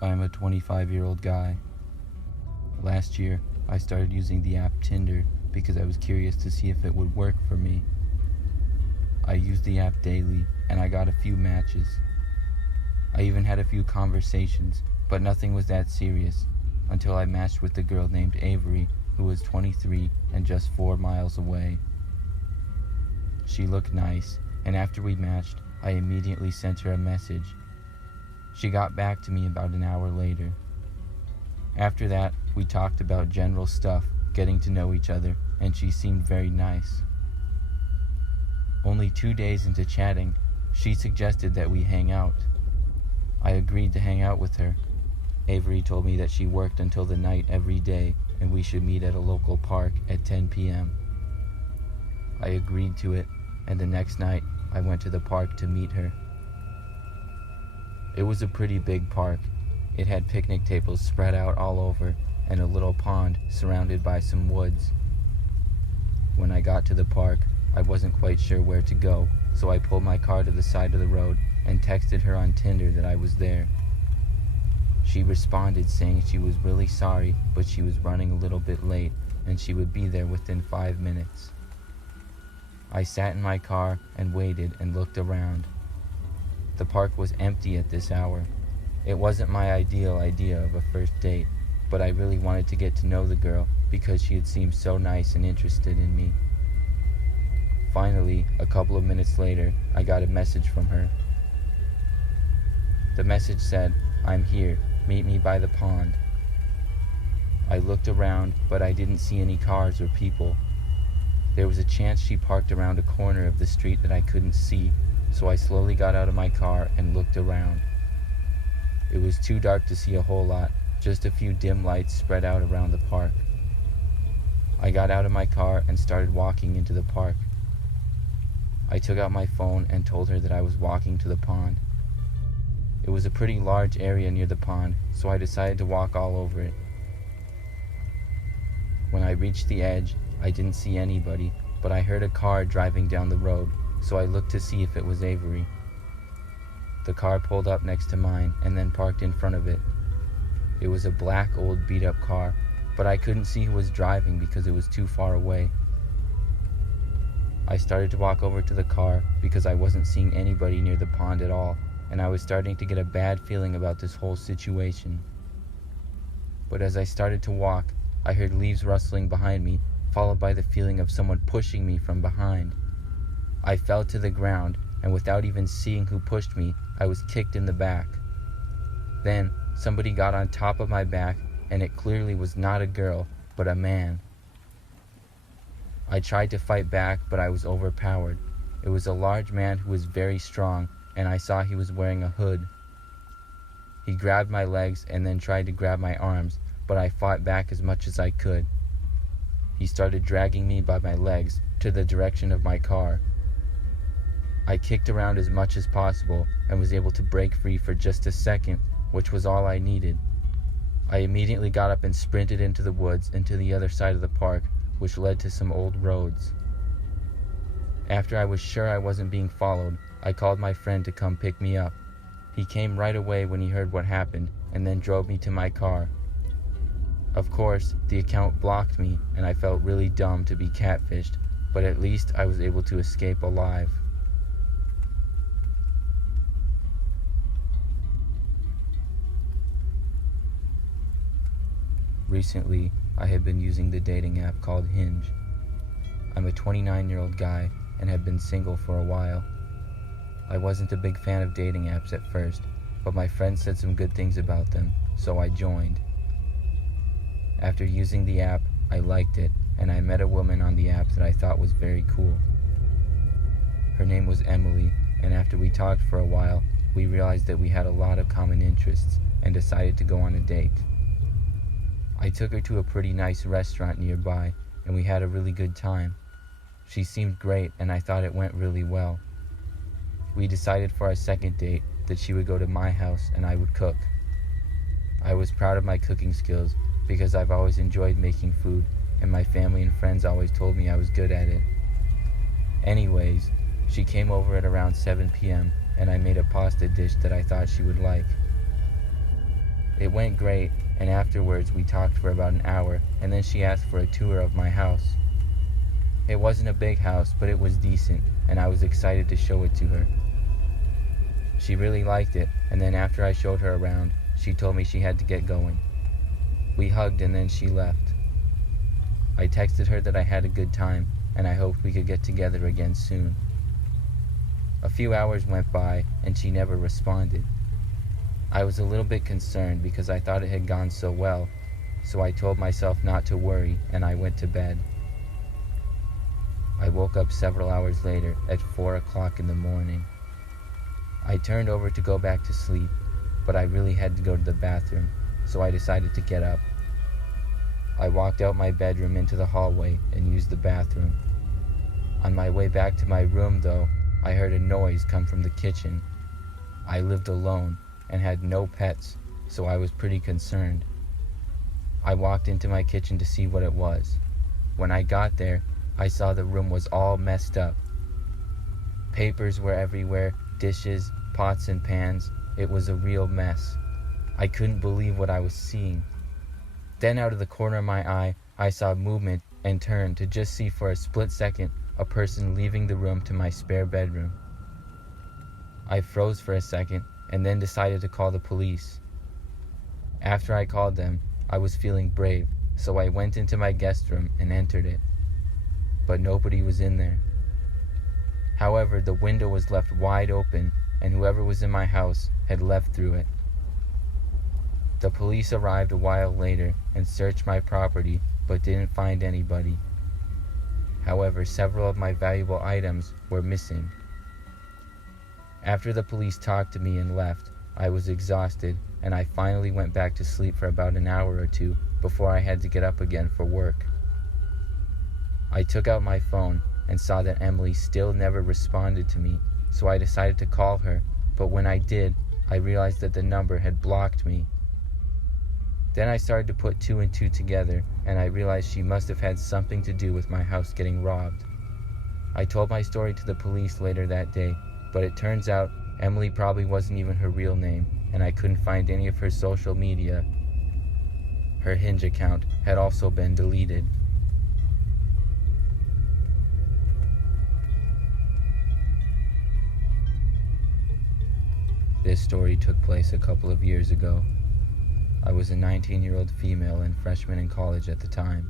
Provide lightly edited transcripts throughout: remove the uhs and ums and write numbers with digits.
I'm a 25-year-old guy. Last year, I started using the app Tinder because I was curious to see if it would work for me. I used the app daily and I got a few matches. I even had a few conversations, but nothing was that serious until I matched with a girl named Avery who was 23 and just 4 miles away. She looked nice, and after we matched, I immediately sent her a message. She got back to me about an hour later. After that, we talked about general stuff, getting to know each other, and she seemed very nice. Only 2 days into chatting, she suggested that we hang out. I agreed to hang out with her. Avery told me that she worked until the night every day and we should meet at a local park at 10 p.m. I agreed to it, and the next night I went to the park to meet her. It was a pretty big park. It had picnic tables spread out all over and a little pond surrounded by some woods. When I got to the park, I wasn't quite sure where to go, so I pulled my car to the side of the road and texted her on Tinder that I was there. She responded saying she was really sorry, but she was running a little bit late and she would be there within 5 minutes. I sat in my car and waited and looked around. The park was empty at this hour. It wasn't my ideal idea of a first date, but I really wanted to get to know the girl because she had seemed so nice and interested in me. Finally, a couple of minutes later, I got a message from her. The message said, "I'm here. Meet me by the pond." I looked around, but I didn't see any cars or people. There was a chance she parked around a corner of the street that I couldn't see, so I slowly got out of my car and looked around. It was too dark to see a whole lot, just a few dim lights spread out around the park. I got out of my car and started walking into the park. I took out my phone and told her that I was walking to the pond. It was a pretty large area near the pond, so I decided to walk all over it. When I reached the edge, I didn't see anybody, but I heard a car driving down the road, so I looked to see if it was Avery. The car pulled up next to mine and then parked in front of it. It was a black old beat-up car, but I couldn't see who was driving because it was too far away. I started to walk over to the car because I wasn't seeing anybody near the pond at all, and I was starting to get a bad feeling about this whole situation. But as I started to walk, I heard leaves rustling behind me, followed by the feeling of someone pushing me from behind. I fell to the ground, and without even seeing who pushed me, I was kicked in the back. Then, somebody got on top of my back, and it clearly was not a girl, but a man. I tried to fight back, but I was overpowered. It was a large man who was very strong, and I saw he was wearing a hood. He grabbed my legs and then tried to grab my arms, but I fought back as much as I could. He started dragging me by my legs to the direction of my car. I kicked around as much as possible and was able to break free for just a second, which was all I needed. I immediately got up and sprinted into the woods and to the other side of the park, which led to some old roads. After I was sure I wasn't being followed, I called my friend to come pick me up. He came right away when he heard what happened and then drove me to my car. Of course, the account blocked me and I felt really dumb to be catfished, but at least I was able to escape alive. Recently, I have been using the dating app called Hinge. I'm a 29-year-old guy and have been single for a while. I wasn't a big fan of dating apps at first, but my friends said some good things about them, so I joined. After using the app, I liked it, and I met a woman on the app that I thought was very cool. Her name was Emily, and after we talked for a while, we realized that we had a lot of common interests and decided to go on a date. I took her to a pretty nice restaurant nearby, and we had a really good time. She seemed great, and I thought it went really well. We decided for our second date that she would go to my house and I would cook. I was proud of my cooking skills because I've always enjoyed making food, and my family and friends always told me I was good at it. Anyways, she came over at around 7 p.m. and I made a pasta dish that I thought she would like. It went great, and afterwards we talked for about an hour, and then she asked for a tour of my house. It wasn't a big house, but it was decent, and I was excited to show it to her. She really liked it, and then after I showed her around, she told me she had to get going. We hugged and then she left. I texted her that I had a good time, and I hoped we could get together again soon. A few hours went by, and she never responded. I was a little bit concerned because I thought it had gone so well, so I told myself not to worry, and I went to bed. I woke up several hours later at 4 o'clock in the morning. I turned over to go back to sleep, but I really had to go to the bathroom, so I decided to get up. I walked out my bedroom into the hallway and used the bathroom. On my way back to my room, though, I heard a noise come from the kitchen. I lived alone and had no pets, so I was pretty concerned. I walked into my kitchen to see what it was. When I got there, I saw the room was all messed up. Papers were everywhere, dishes, pots and pans. It was a real mess. I couldn't believe what I was seeing. Then out of the corner of my eye, I saw movement and turned to just see for a split second a person leaving the room to my spare bedroom. I froze for a second and then decided to call the police. After I called them, I was feeling brave, so I went into my guest room and entered it. But nobody was in there. However, the window was left wide open, and whoever was in my house had left through it. The police arrived a while later and searched my property, but didn't find anybody. However, several of my valuable items were missing. After the police talked to me and left, I was exhausted, and I finally went back to sleep for about an hour or two before I had to get up again for work. I took out my phone and saw that Emily still never responded to me, so I decided to call her, but when I did, I realized that the number had blocked me. Then I started to put two and two together, and I realized she must have had something to do with my house getting robbed. I told my story to the police later that day, but it turns out Emily probably wasn't even her real name, and I couldn't find any of her social media. Her Hinge account had also been deleted. This story took place a couple of years ago. I was a 19-year-old female and freshman in college at the time.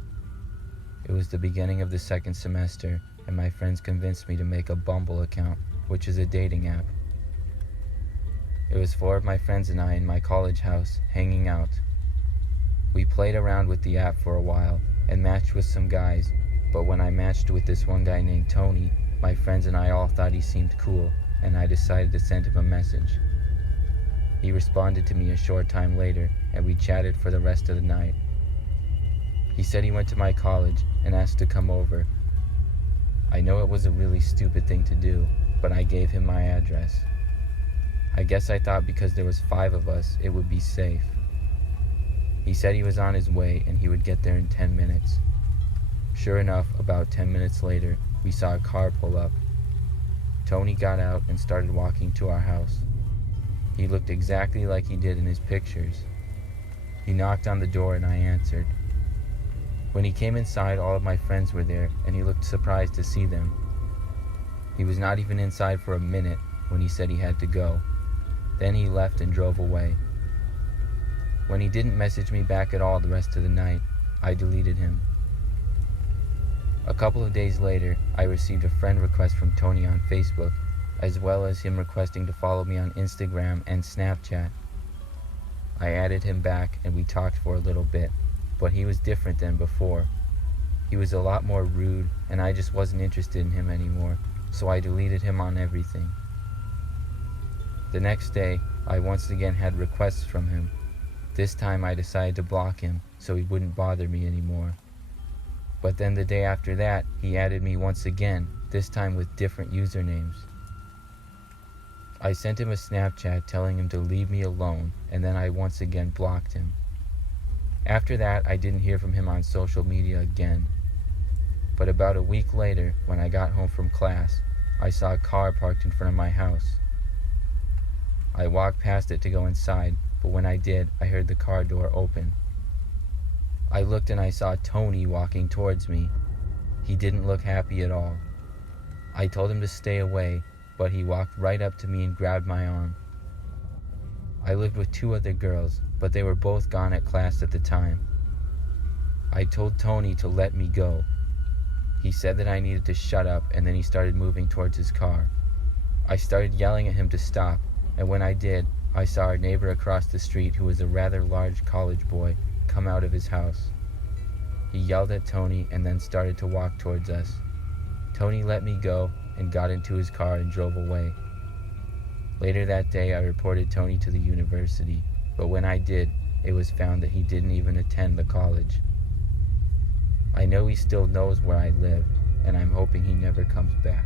It was the beginning of the second semester, and my friends convinced me to make a Bumble account, which is a dating app. It was 4 of my friends and I in my college house, hanging out. We played around with the app for a while and matched with some guys, but when I matched with this one guy named Tony, my friends and I all thought he seemed cool, and I decided to send him a message. He responded to me a short time later, and we chatted for the rest of the night. He said he went to my college and asked to come over. I know it was a really stupid thing to do, but I gave him my address. I guess I thought because there was 5 of us, it would be safe. He said he was on his way and he would get there in 10 minutes. Sure enough, about 10 minutes later, we saw a car pull up. Tony got out and started walking to our house. He looked exactly like he did in his pictures. He knocked on the door and I answered. When he came inside, all of my friends were there, and he looked surprised to see them. He was not even inside for a minute when he said he had to go. Then he left and drove away. When he didn't message me back at all the rest of the night, I deleted him. A couple of days later, I received a friend request from Tony on Facebook, as well as him requesting to follow me on Instagram and Snapchat. I added him back and we talked for a little bit, but he was different than before. He was a lot more rude, and I just wasn't interested in him anymore, so I deleted him on everything. The next day, I once again had requests from him. This time I decided to block him so he wouldn't bother me anymore. But then the day after that, he added me once again, this time with different usernames. I sent him a Snapchat telling him to leave me alone, and then I once again blocked him. After that, I didn't hear from him on social media again. But about a week later, when I got home from class, I saw a car parked in front of my house. I walked past it to go inside, but when I did, I heard the car door open. I looked and I saw Tony walking towards me. He didn't look happy at all. I told him to stay away, but he walked right up to me and grabbed my arm. I lived with 2 other girls, but they were both gone at class at the time. I told Tony to let me go. He said that I needed to shut up, and then he started moving towards his car. I started yelling at him to stop, and when I did, I saw our neighbor across the street, who was a rather large college boy, come out of his house. He yelled at Tony and then started to walk towards us. Tony let me go and got into his car and drove away. Later that day, I reported Tony to the university, but when I did, it was found that he didn't even attend the college. I know he still knows where I live, and I'm hoping he never comes back.